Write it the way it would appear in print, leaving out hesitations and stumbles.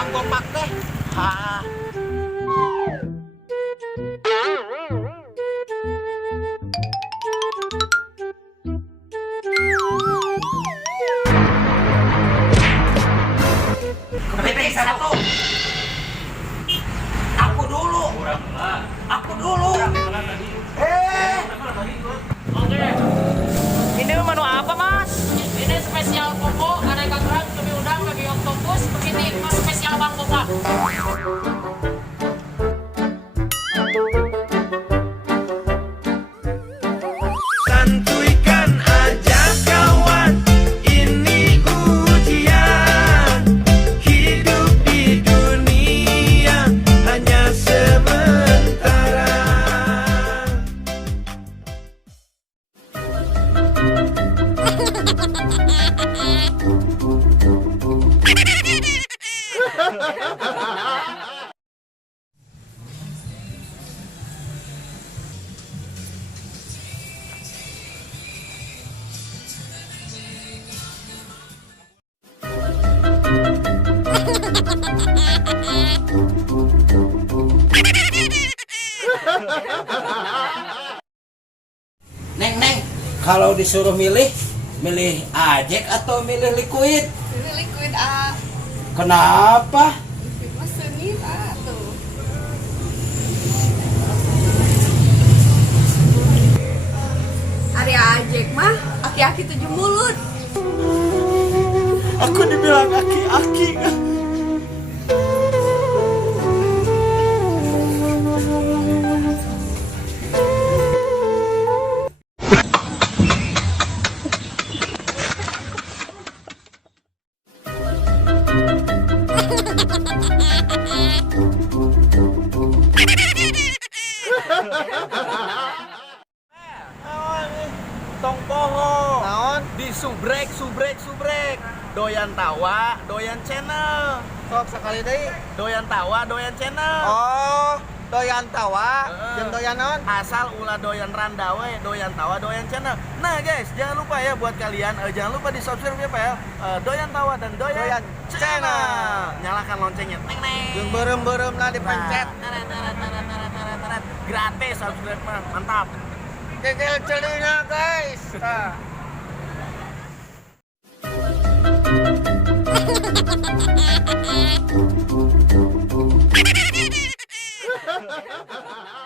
Bang kompak teh. Ha. Kepiting satu. Aku dulu. Aku dulu. Ini menu apa, Mas? Ini spesial koko, ada ikan kerang, cumi udang, kaki oktopus, begini, spesial Bang Bopak. Santuikan aja kawan, ini ujian. Hidup di dunia hanya sementara. Neng, kalau disuruh milih ajek atau milih liquid? Ini liquid A, Kenapa? mesenin A tuh. Arya Ajek mah aki-aki 7 mulut. Aku dibilang aki-aki. Tong poho. Naon? Di subrek. Doyan tawa, doyan channel. Sok sekali deui. Doyan tawa, doyan channel. Oh, doyan tawa, jeung doyan naon? Asal ulah doyan randawe, doyan tawa, doyan channel. Nah guys, jangan lupa ya buat kalian, jangan lupa di subscribe ya Pak ya. Doyan tawa dan doyan channel. Nyalakan loncengnya. Neng neng. Jeung beureum-beureumna dipencet. Gratis subscribe mah, mantap. Kecil celina guys. Tah. Ha ha ha ha.